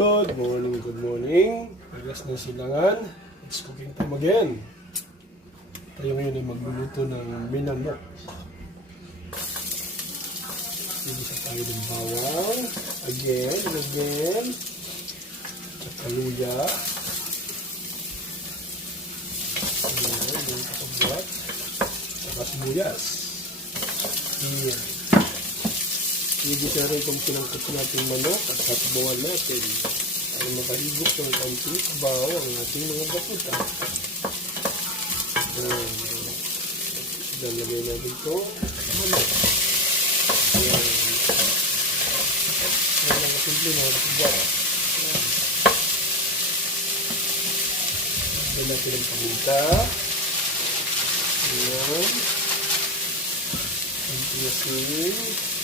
Good morning, good morning. Pagas ng silangan. It's cooking time again. Tayo ngayon ay magluluto ng minanok. Igisa tayo ng bawang. Again and again. At kaluya. Ayan, yung kakabwat. Saka sibuyas. Ayan. Igisa rin kung sinangkot natin manok at sasabawan natin para makahigop ng kaunting sabaw ang ating mga bakuta. Lalagay natin ito sa manok. Ayan. Ayan ang simple na sabaw. Lagyan natin ang paminta. Ayan. Ang asin.